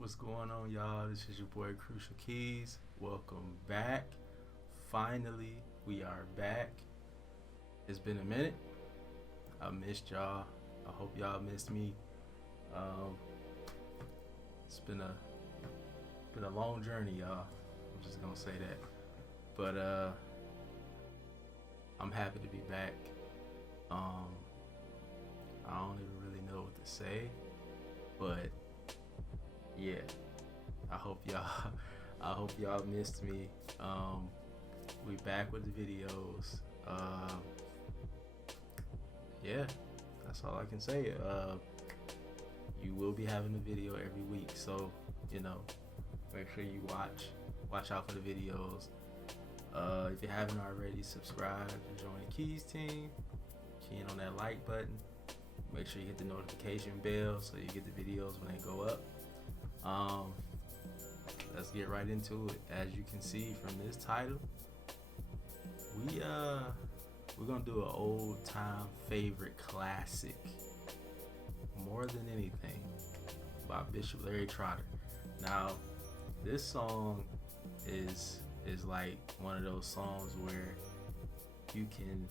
What's going on, y'all? This is your boy Crucial Keez. Welcome back. Finally, we are back. It's been a minute. I missed y'all. I hope y'all missed me. It's been a long journey, y'all. I'm just gonna say that. But I'm happy to be back. I don't even really know what to say, but yeah, I hope y'all missed me. We back with the videos. Yeah, that's all I can say. You will be having a video every week, so make sure you watch out for the videos. If you haven't already, subscribe and join the Keez team. Key in on that like button. Make sure you hit the notification bell so you get the videos when they go up. Let's get right into it. As you can see from this title, we're gonna do an old time favorite classic, More Than Anything, by Bishop Larry Trotter. Now, this song is like one of those songs where you can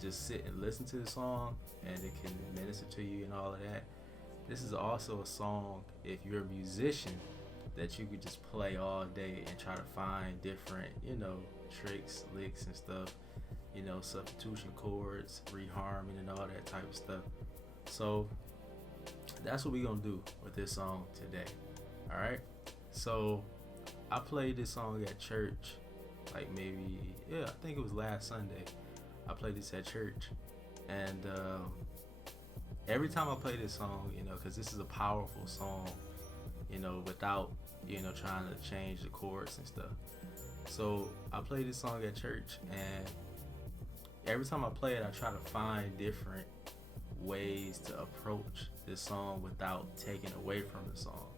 just sit and listen to the song and it can minister to you and all of that. This is also a song, if you're a musician, that you could just play all day and try to find different, tricks, licks and stuff, substitution chords, reharming and all that type of stuff. So that's what we're gonna do with this song today. All right. So I played this song at church, like I think it was last Sunday. I played this at church, and every time I play this song, because this is a powerful song, without, trying to change the chords and stuff. So I play this song at church, and every time I play it, I try to find different ways to approach this song without taking away from the song.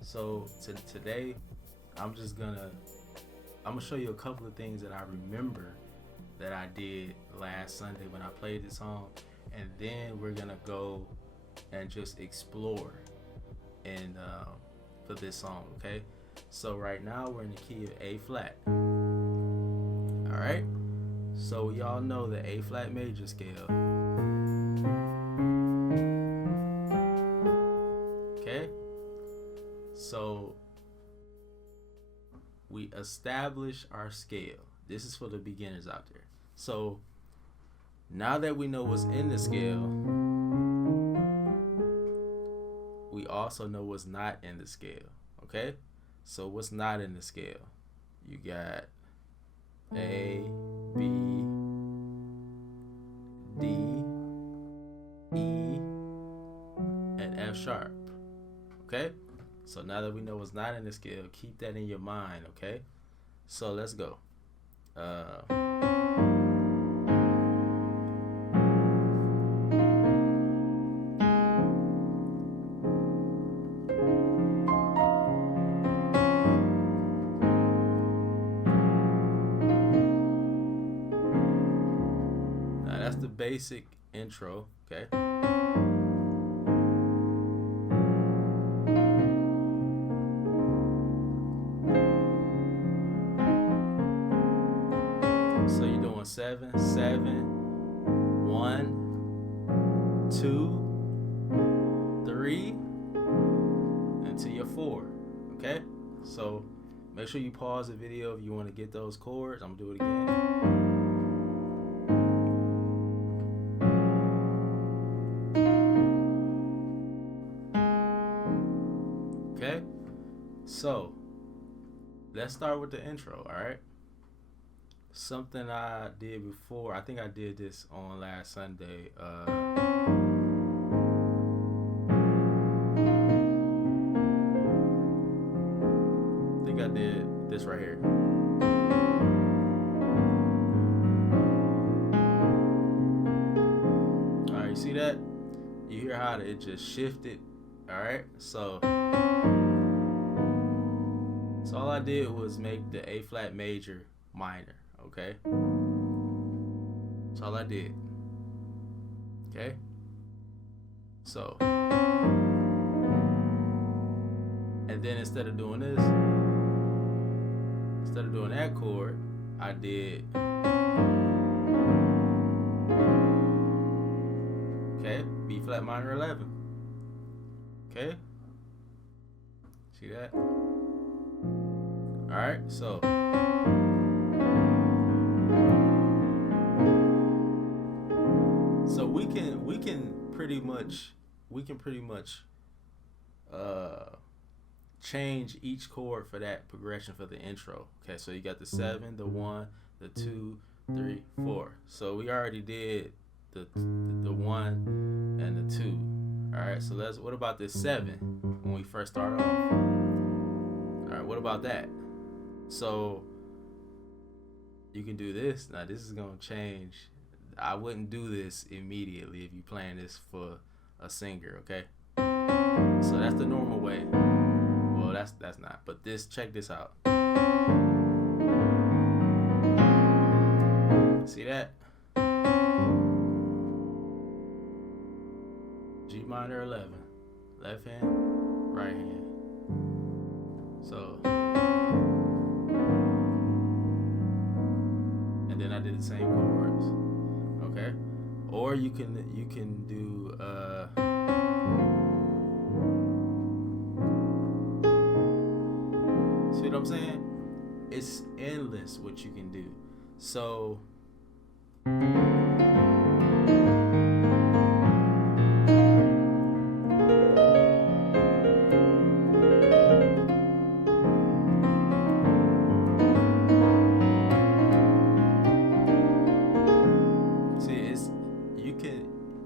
So today, I'm gonna show you a couple of things that I remember that I did last Sunday when I played this song, and then we're gonna go and just explore and for this song. Okay, so right now we're in the key of A flat. All right, so y'all know the A flat major scale. Okay, so we establish our scale. This is for the beginners out there. So now that we know what's in the scale, we also know what's not in the scale. Okay? So what's not in the scale? You got A, B, D, E, and F sharp. Okay? So now that we know what's not in the scale, keep that in your mind, okay? So let's go. Now that's the basic intro, okay? So you're doing 7, 7, 1, 2, 3, until you're 4. Okay? So make sure you pause the video if you want to get those chords. I'm gonna do it again. Okay? So let's start with the intro, alright? Something I did before, I think I did this on last Sunday. I think I did this right here. Alright, you see that? You hear how it just shifted? Alright, so all I did was make the A flat major minor. Okay, that's all I did. Okay, so And then instead of doing that chord, I did, okay, B flat minor 11. Okay, see that? All right, so we can pretty much change each chord for that progression for the intro. Okay, so you got the 7, the 1, the 2, 3, 4. So we already did the 1 and the 2. All right, so what about this 7 when we first start off? All right, what about that? So you can do this. Now this is gonna change. I wouldn't do this immediately if you're playing this for a singer, okay? So that's the normal way. Well, that's not. But check this out. See that? G minor 11, left hand, right hand. So, and then I did the same chords. Okay, or you can do see what I'm saying? It's endless what you can do. So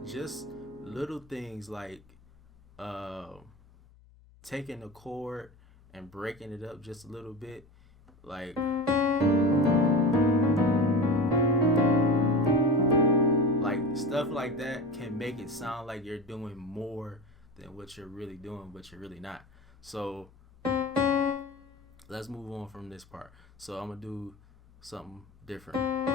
just little things like taking a chord and breaking it up just a little bit, like stuff like that can make it sound like you're doing more than what you're really doing, but you're really not. So let's move on from this part. So I'm gonna do something different.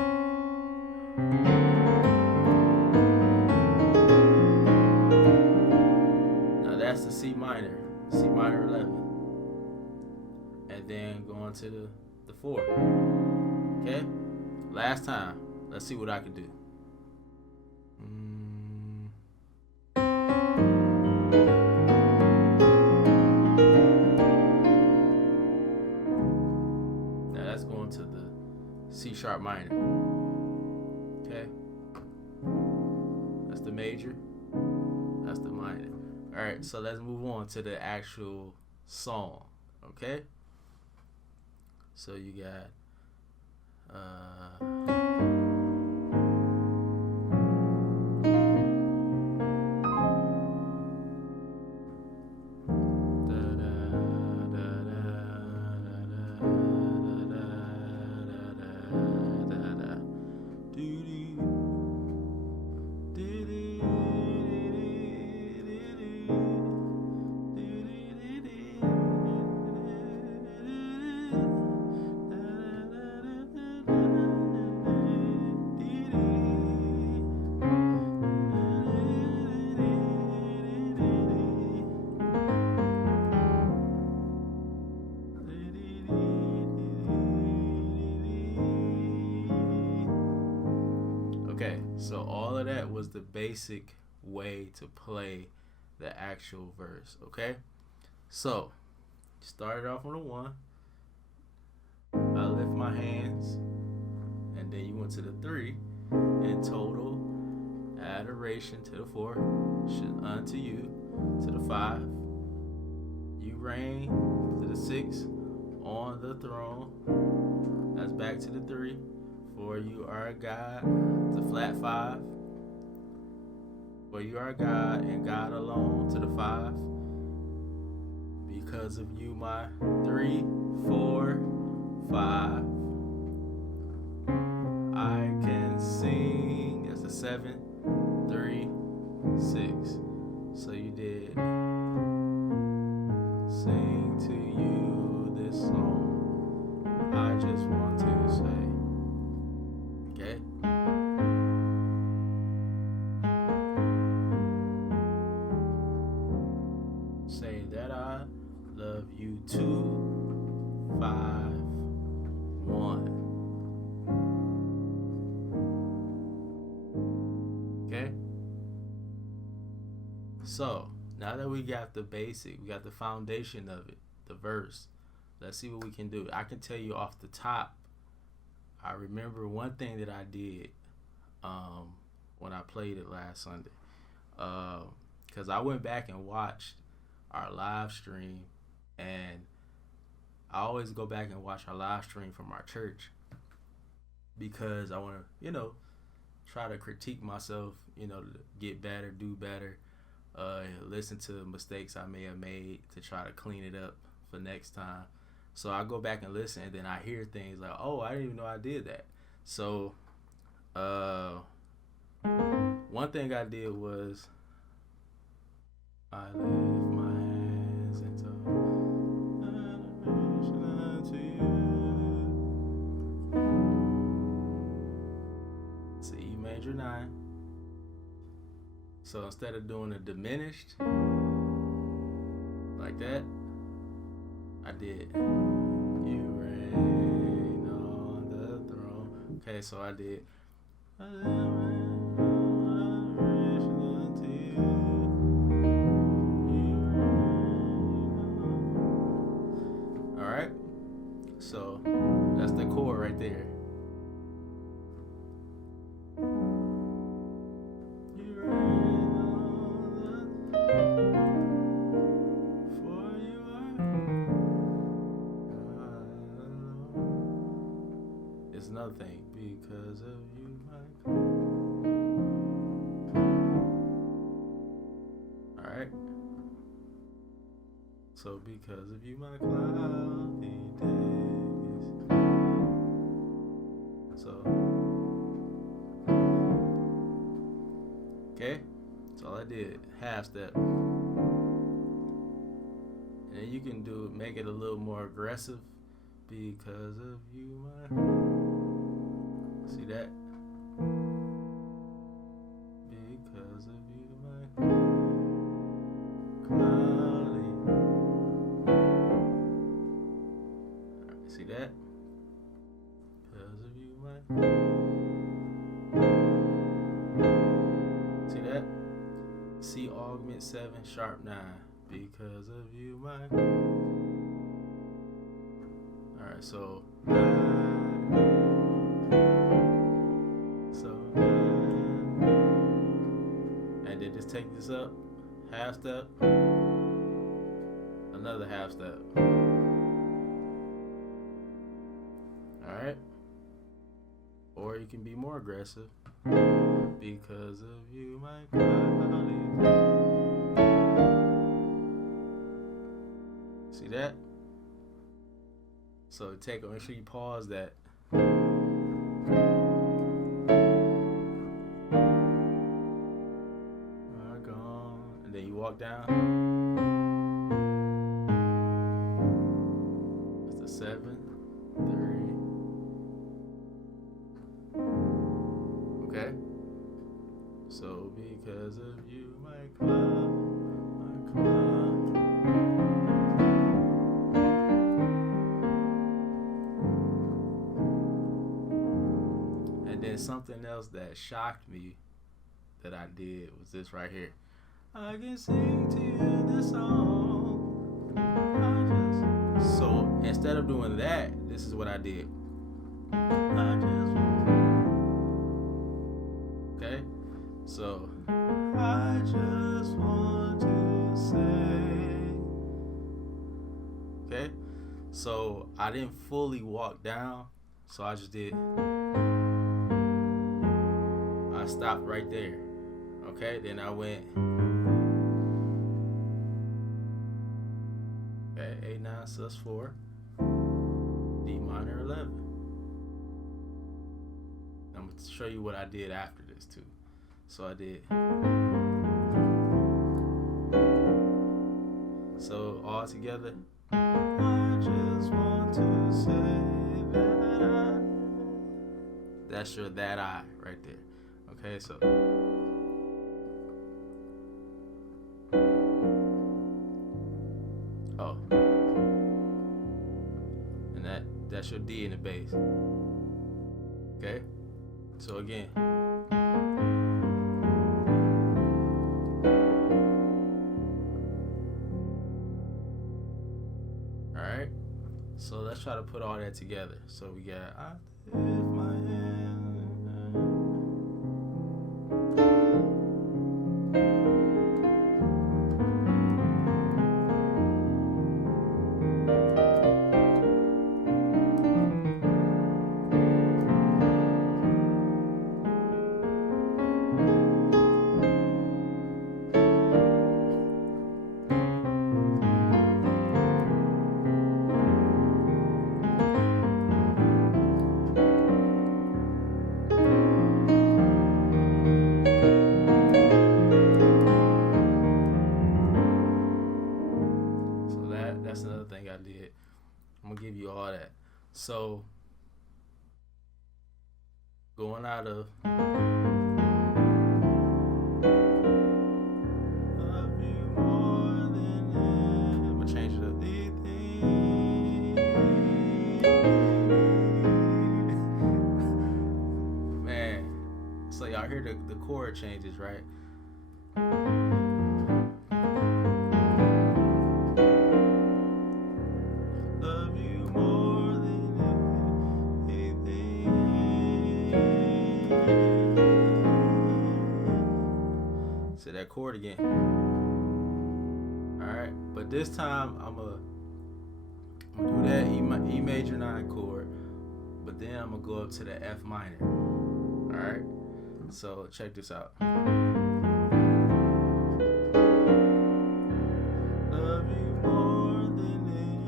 That's the C minor 11, and then going to the 4. Okay, last time. Let's see what I can do. Now that's going to the C sharp minor. Okay, that's the major. That's the minor. All right, so let's move on to the actual song, okay? So you got okay, so all of that was the basic way to play the actual verse, okay? So, started off on a 1. I lift my hands, and then you went to the 3, in total adoration to the 4, unto you, to the 5, you reign, to the 6, on the throne, that's back to the 3, for you are God, to flat 5, for you are God and God alone, to the 5, because of you my 3, 4, 5, I can sing, that's the 7, 3, 6, so you did sing to you this song, I just want to say, okay? Say that I love you 2, 5, 1. Okay? So, now that we got the basic, we got the foundation of it, the verse, let's see what we can do. I can tell you off the top, I remember one thing that I did when I played it last Sunday. Because I went back and watched our live stream, and I always go back and watch our live stream from our church because I want to, try to critique myself, to get better, do better, listen to mistakes I may have made to try to clean it up for next time. So I go back and listen, and then I hear things like, oh, I didn't even know I did that. So one thing I did was I lift my hands into adoration unto you. C major 9. So instead of doing a diminished like that, I did you reign on the throne. Okay, so I did alright, so that's the chord right there. It's another thing, because of you, my alright. So because of you, my cloudy days. So okay, that's all I did. Half step. And then you can make it a little more aggressive. Because of you, my. See that? Because of you, my cloudy. Right, see that? Because of you, my. See that? C augment 7 sharp 9. Because of you, my. Alright, so. And then just take this up, half step, another half step. Alright? Or you can be more aggressive. Because of you, my cloudy. See that? So make sure you pause that. And then you walk down. That's the 7, 3. Okay? So because of you, my cloud, my cloud. And then something else that shocked me that I did was this right here. I can sing to you this song. So instead of doing that, this is what I did. Okay? So I just want to say. Okay? So I didn't fully walk down, so I just did. I stopped right there. Okay? Then I went. Okay, A9 sus4, D minor 11. I'm going to show you what I did after this too. So I did. So all together. I just want to say that that's your that I right there. Okay, so. That's your D in the bass. Okay? So again. Alright? So let's try to put all that together. So we got I lift my hand. That's another thing I did. I'm gonna give you all that. So going out of love you more than I'm gonna change it up. Man, so y'all hear the chord changes, right? So that chord again. Alright, but this time I'm gonna do that E major 9 chord, but then I'm gonna go up to the F minor. Alright, so check this out. Love you more than anything.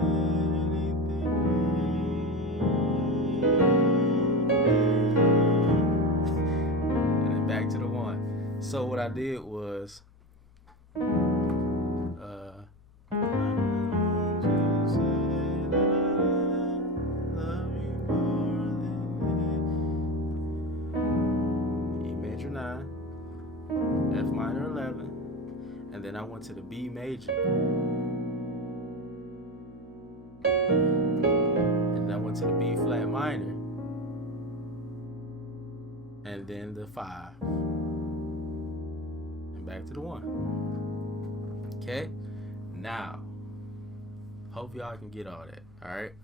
And then back to the 1. So what I did was E major 9, F minor 11, and then I went to the B major, and I went to the B flat minor, and then the 5. Back to the 1. Okay? Now, hope y'all can get all that. Alright?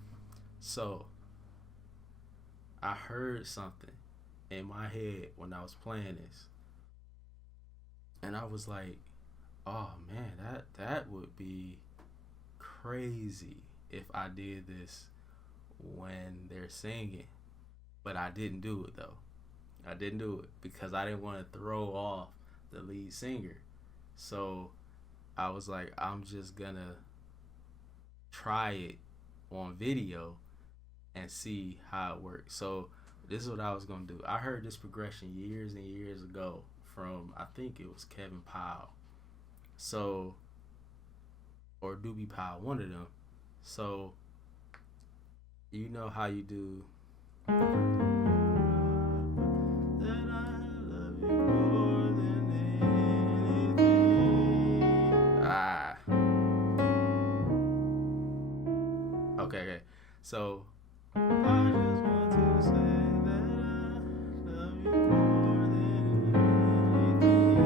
So, I heard something in my head when I was playing this. And I was like, oh man, that would be crazy if I did this when they're singing. But I didn't do it though. I didn't do it because I didn't want to throw off the lead singer. So I was like, I'm just gonna try it on video and see how it works. So this is what I was gonna do. I heard this progression years and years ago from, I think it was Kevin Powell. So, or Doobie Powell, one of them. So you know how you do Okay. So I just want to say that I love you more than anything.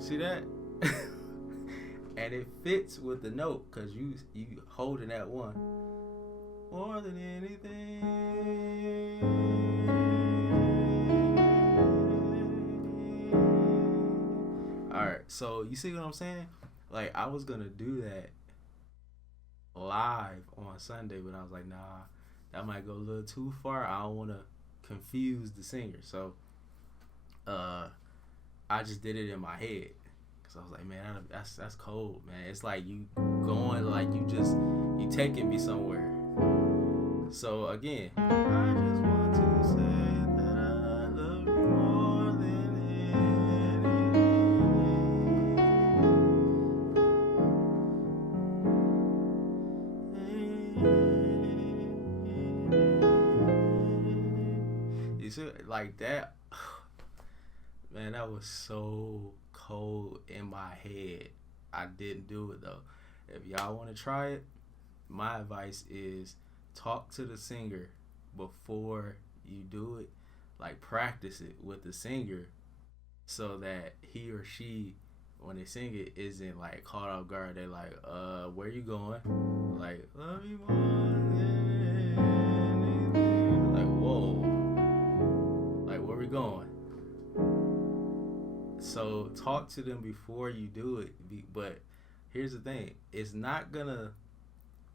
See that? And it fits with the note because you holding that 1 more than anything. All right. So you see what I'm saying? Like I was gonna do that live on Sunday, but I was like, nah, that might go a little too far. I don't want to confuse the singer. So I just did it in my head because I was like, man, that's cold, man. It's like you going, like you taking me somewhere. So again, I just want to say that I love you more than anything. You see, like that, man, that was so cold in my head. I didn't do it though. If y'all want to try it, my advice is talk to the singer before you do it. Like practice it with the singer so that he or she, when they sing it, isn't like caught off guard. They like, where you going? Like, love you more than anything. Like, whoa. Like, where we going? So talk to them before you do it. But here's the thing: it's not gonna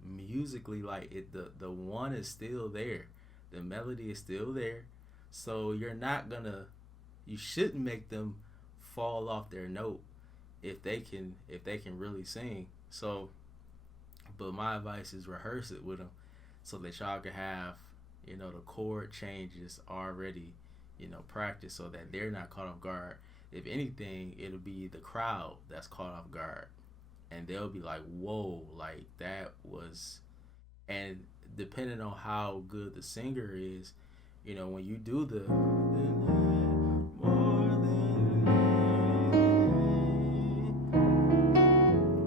musically like it. The one is still there. The melody is still there. So you're not gonna. You shouldn't make them fall off their note if they can really sing. So, but my advice is rehearse it with them so that y'all can have the chord changes already practice so that they're not caught off guard. If anything, it'll be the crowd that's caught off guard, and they'll be like, "Whoa!" Like that was. And depending on how good the singer is, when you do the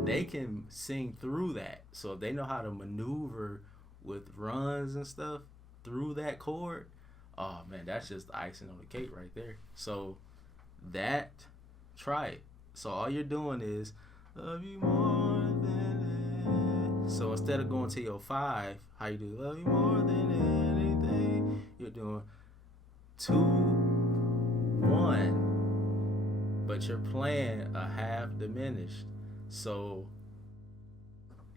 they can sing through that. So if they know how to maneuver with runs and stuff through that chord, oh man, that's just the icing on the cake right there. So try it. So all you're doing is love you more than. So instead of going to your 5, how you do love you more than anything, you're doing 2, 1, but you're playing a half diminished. So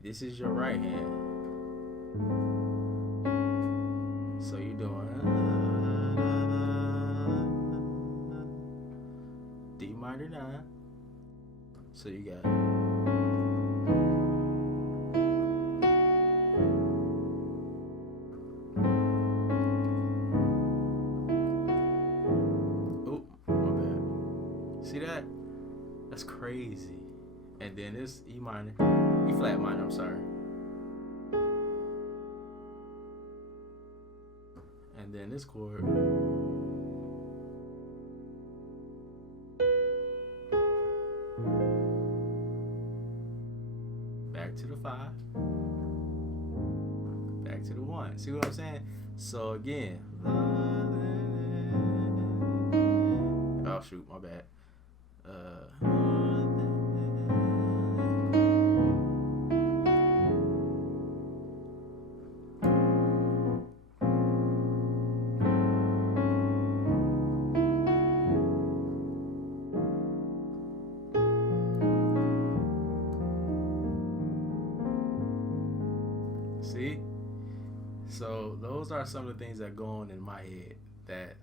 this is your right hand. So you're doing D minor 9. So you got oh, my bad. See that? That's crazy. And then this E minor, E flat minor, I'm sorry. And then this chord. Back to the 5. Back to the 1. See what I'm saying? So again. Oh shoot, my bad. See? So those are some of the things that go on in my head that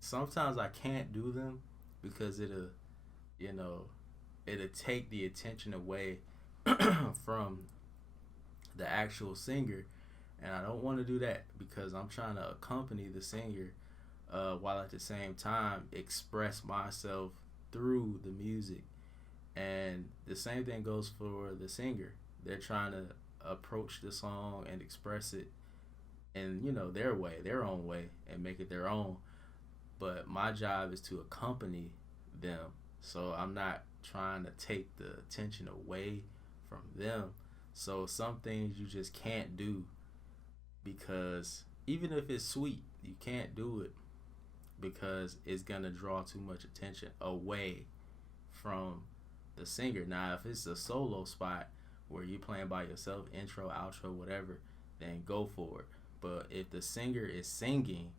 sometimes I can't do them because it'll take the attention away from the actual singer, and I don't want to do that because I'm trying to accompany the singer while at the same time express myself through the music. And the same thing goes for the singer. They're trying to approach the song and express it in their way, their own way, and make it their own. But my job is to accompany them, so I'm not trying to take the attention away from them. So some things you just can't do because even if it's sweet, you can't do it because it's gonna draw too much attention away from the singer. Now if it's a solo spot where you're playing by yourself, intro, outro, whatever, then go for it. But if the singer is singing,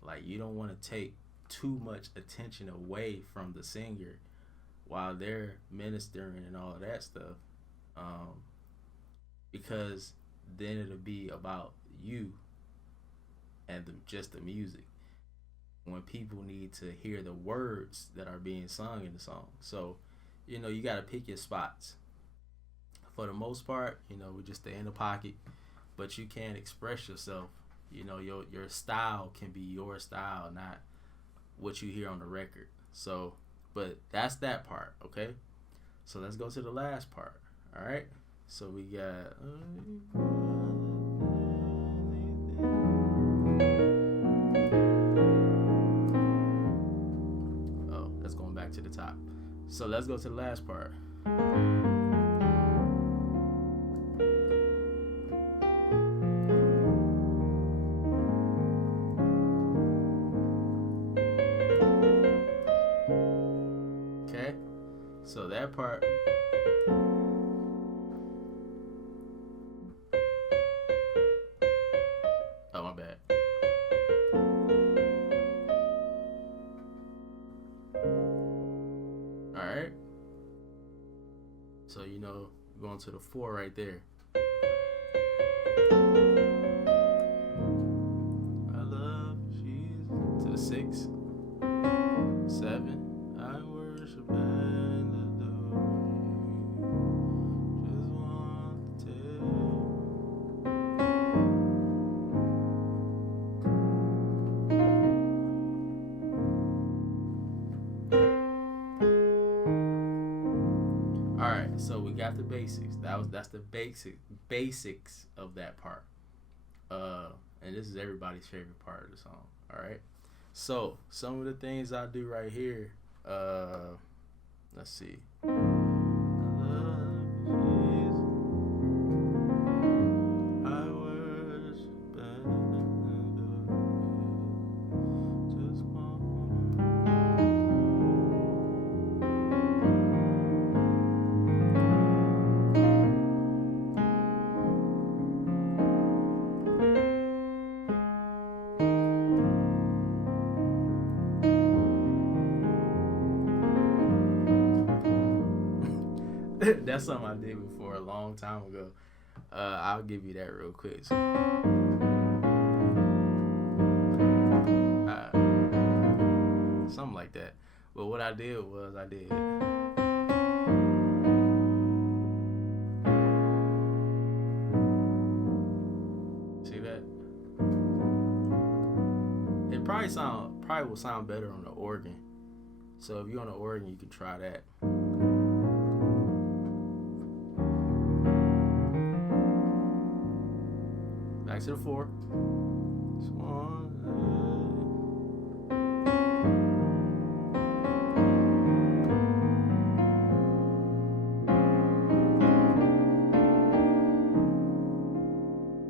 like you don't want to take too much attention away from the singer while they're ministering and all of that stuff, because then it'll be about you and just the music when people need to hear the words that are being sung in the song. So you got to pick your spots. For the most part, we just stay in the pocket, but you can express yourself. Your style can be your style, not what you hear on the record. So, but that's that part, okay? So let's go to the last part, all right? So we got... Oh, that's going back to the top. So let's go to the last part. part. Oh, my bad. Alright. So, you know, going to the 4 right there. I love Jesus. To the 6. 7. I worship and adore you. Just want to tell. Alright, so we got the basics. That's the basics of that part. And this is everybody's favorite part of the song. Alright. So some of the things I do right here, let's see. I love Jesus. I worship and adore you. Just want. That's something I did before a long time ago. I'll give you that real quick. So, something like that. But what I did was I did. See that? It probably will sound better on the organ. So if you're on the organ, you can try that. Back to the 4.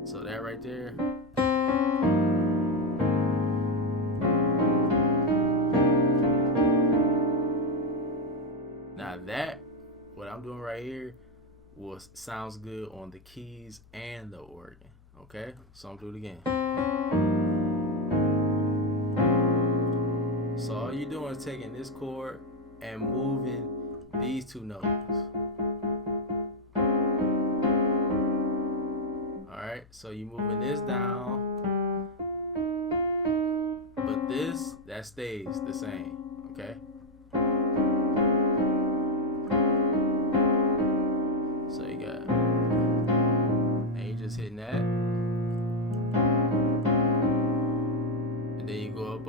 So that right there. Now that, what I'm doing right here, sounds good on the keys and the organ. Okay, so I'm doing it again. So all you're doing is taking this chord and moving these 2 notes. Alright, so you're moving this down, but this, that stays the same. Okay? So you got, and you're just hitting that.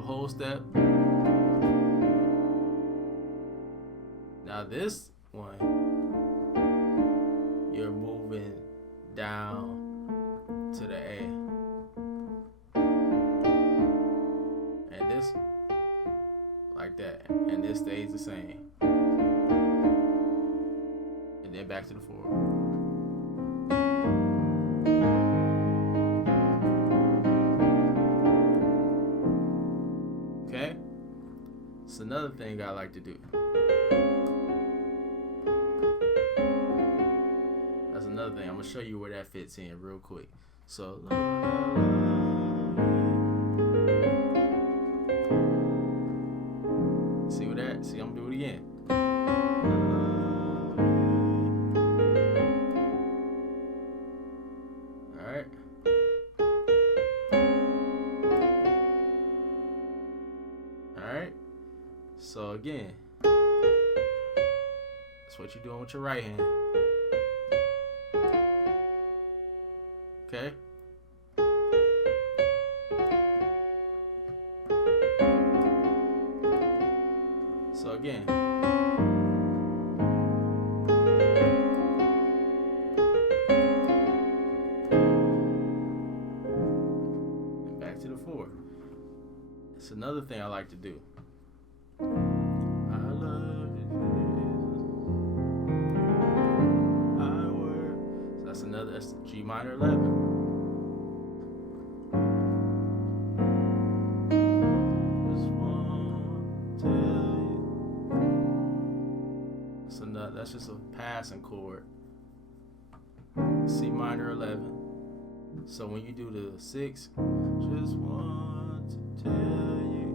Whole step. Now this one, you're moving down to the A, and this like that, and this stays the same, and then back to the 4. It's another thing I like to do. That's another thing. I'm gonna show you where that fits in real quick. So, Lord, I love you. See what that? See, I'm gonna do it again. All right. All right. So again, that's what you're doing with your right hand. Okay? So again. And back to the 4. It's another thing I like to do. That's G minor 11. Just want to tell you. that's just a passing chord. C minor 11. So when you do the 6, just want to tell you.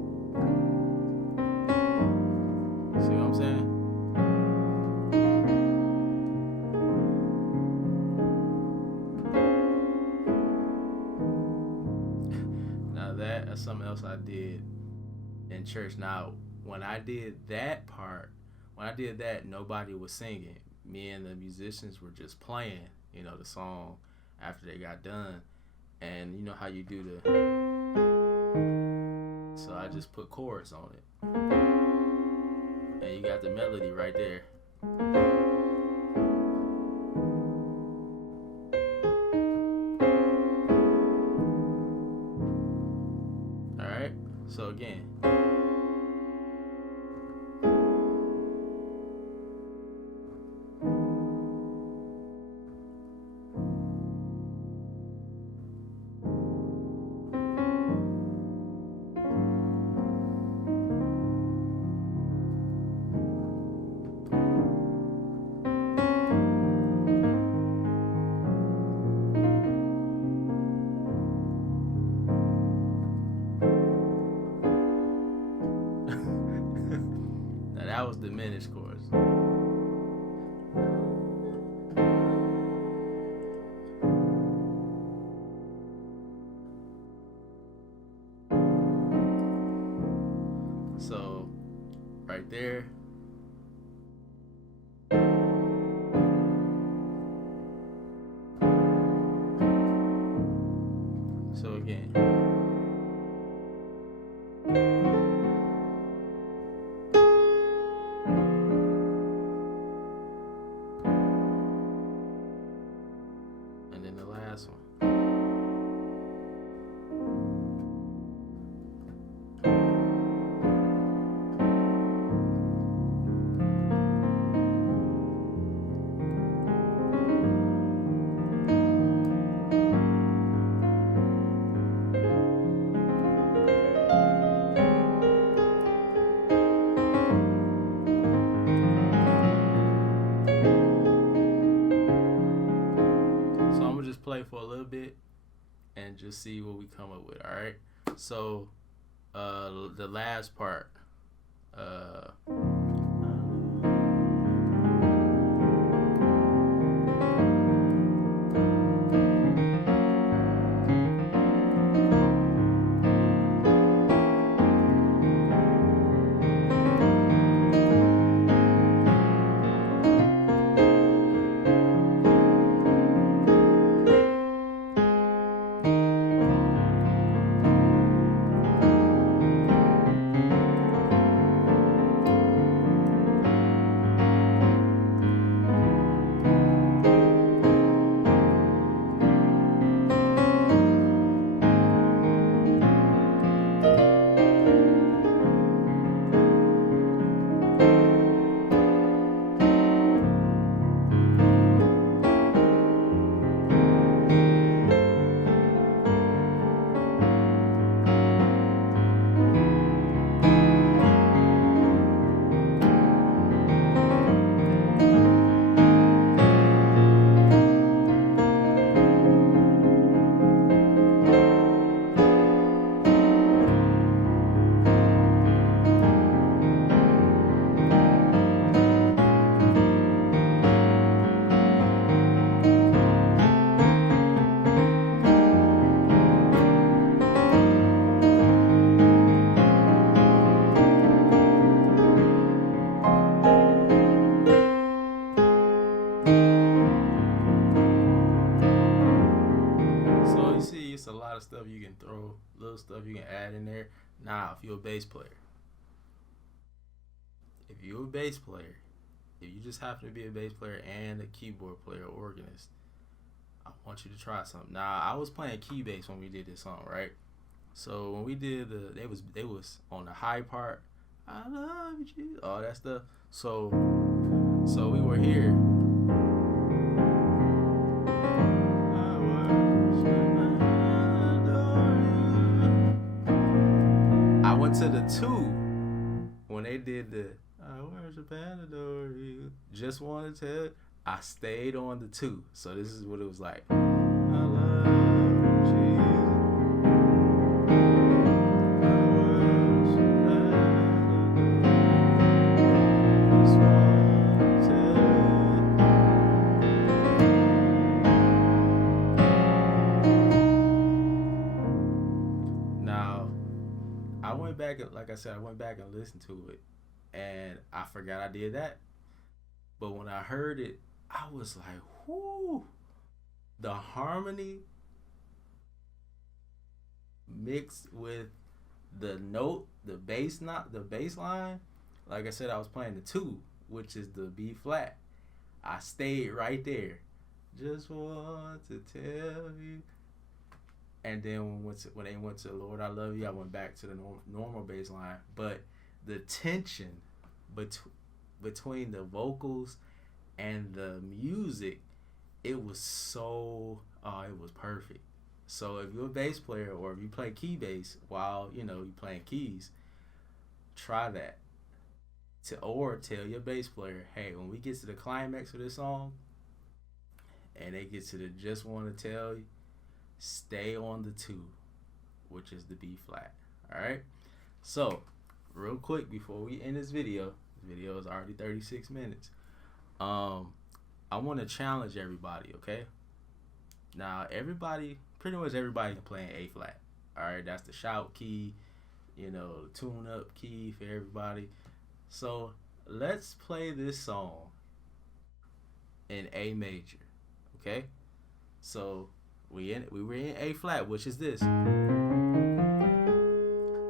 See what I'm saying? Now that's something else I did in church. Now, when I did that part, nobody was singing. Me and the musicians were just playing, the song after they got done. And you know how you do the... So I just put chords on it. And you got the melody right there. Alright, so again. That was diminished chords. So, right there. So again. And then the last one. So I'm gonna just play for a little bit and just see what we come up with. All right. So the last part. It's a lot of stuff you can throw, little stuff you can add in there. Now, if you're a bass player, if you just happen to be a bass player and a keyboard player, organist, I want you to try something. Now, I was playing key bass when we did this song, right? So when we did they was on the high part, I love you, all that stuff. So we were here. I went to the 2 when they did the I I worship and adore you. Just want to tell you, I stayed on the 2. So this is what it was like. I love Jesus. I worship and adore you. Just want to tell you. Now, I went back, like I said, I went back and listened to it, and I forgot I did that. But when I heard it, I was like, whoo, the harmony mixed with the note, the bass line. Like I said, I was playing the 2, which is the B flat. I stayed right there. Just want to tell you. And then when they went to Lord I Love You, I went back to the normal bass line. But the tension between the vocals and the music, it was it was perfect. So if you're a bass player or if you play key bass while you're playing keys, try that. Or tell your bass player, hey, when we get to the climax of this song and they get to the just want to tell you, stay on the 2, which is the B flat. All right. So real quick before we end this video is already 36 minutes. I want to challenge everybody. Okay. Now pretty much everybody can play an A flat. All right, that's the shout key, tune up key for everybody. So let's play this song in A major. Okay. So we were in A flat, which is this.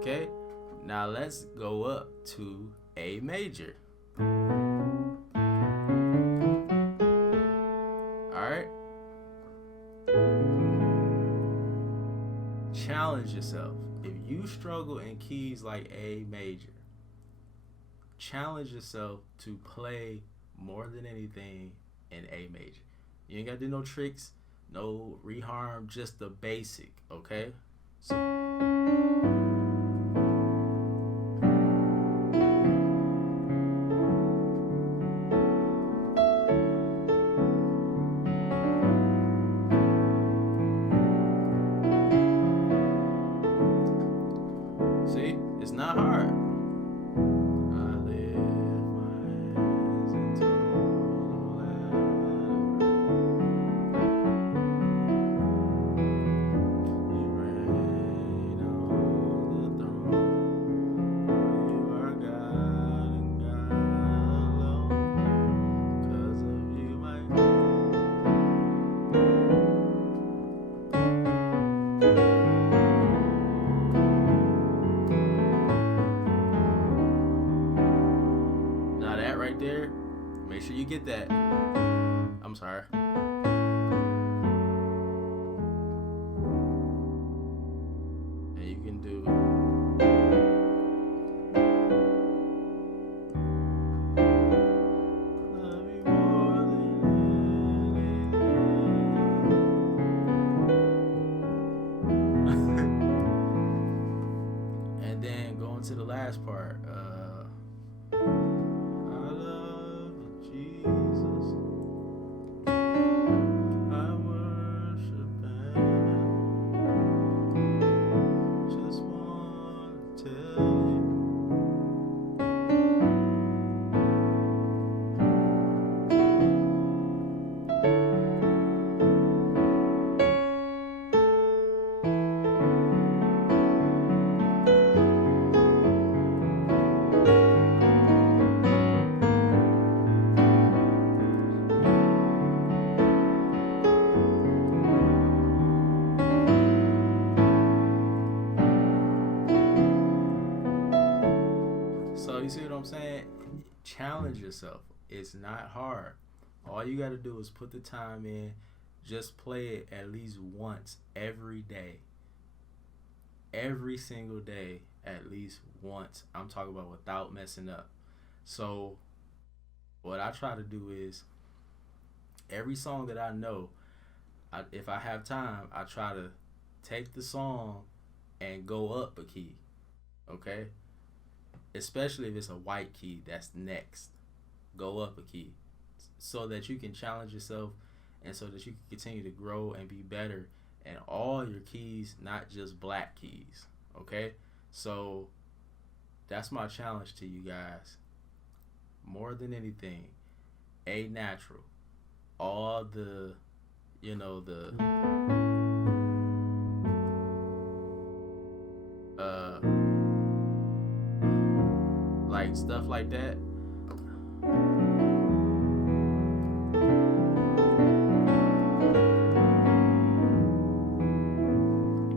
Okay. Now let's go up to A major. Alright. Challenge yourself. If you struggle in keys like A major, challenge yourself to play more than anything in A major. You ain't gotta do no tricks, no reharm, just the basic, okay? So see, it's not hard. There, make sure you get that. I'm sorry. And you can do love you more than anything. And then going to the last part. You see what I'm saying? Challenge yourself. It's not hard. All you got to do is put the time in. Just play it at least once every day. Every single day, at least once. I'm talking about without messing up. So what I try to do is every song that I know, if I have time, I try to take the song and go up a key. Okay? especially if it's a white key that's next. Go up a key so that you can challenge yourself and so that you can continue to grow and be better in all your keys, not just black keys. Okay? So that's my challenge to you guys. More than anything, A natural. All the, you know, the like stuff like that.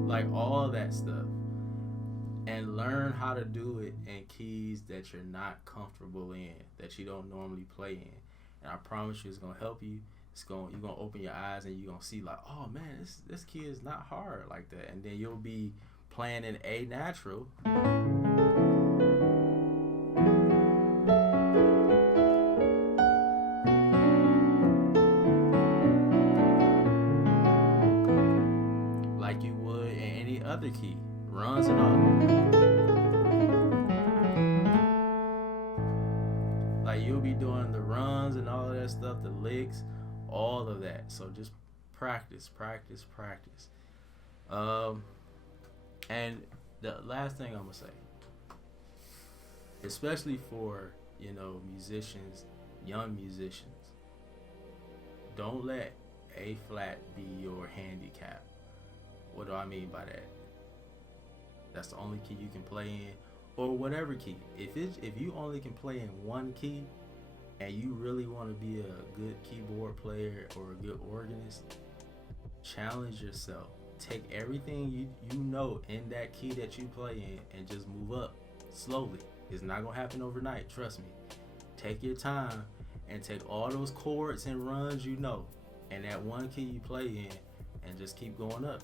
Like all that stuff. And learn how to do it in keys that you're not comfortable in, that you don't normally play in. And I promise you it's gonna help you. You're gonna open your eyes and you're gonna see like, oh man, this key is not hard like that. And then you'll be playing in A natural. Like you would in any other key. Runs and all. Like you'll be doing the runs and all of that stuff, the licks, all of that. So just practice. And the last thing I'm gonna say, especially for musicians, young musicians, don't let A flat be your handicap. What do I mean by that? That's the only key you can play in, or whatever key. If you only can play in one key, and you really want to be a good keyboard player or a good organist, challenge yourself. Take everything you know in that key that you play in and just move up slowly. It's not gonna happen overnight. Trust me. Take your time and take all those chords and runs you know, and that one key you play in, and just keep going up.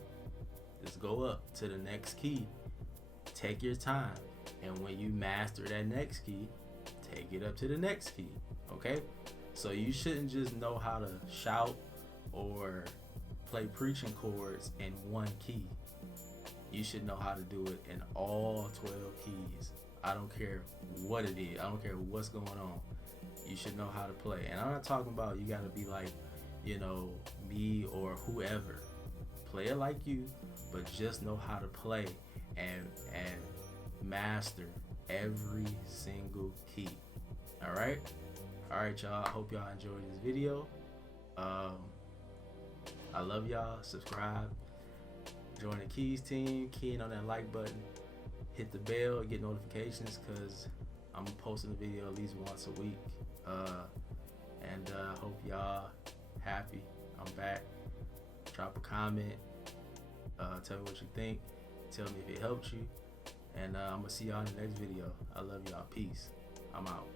Just go up to the next key. Take your time, and when you master that next key, take it up to the next key. Okay? So you shouldn't just know how to shout or play preaching chords in one key. You should know how to do it in all 12 keys. I don't care what it is. I don't care what's going on. You should know how to play. And I'm not talking about you gotta be like, me or whoever. Play it like you, but just know how to play and master every single key. All right, y'all. I hope y'all enjoyed this video. I love y'all. Subscribe, join the Keez team, key in on that like button, hit the bell, get notifications, because I'm posting a video at least once a week. And hope y'all happy. I'm back. Drop a comment. Tell me what you think. Tell me if it helped you. And I'm going to see y'all in the next video. I love y'all. Peace. I'm out.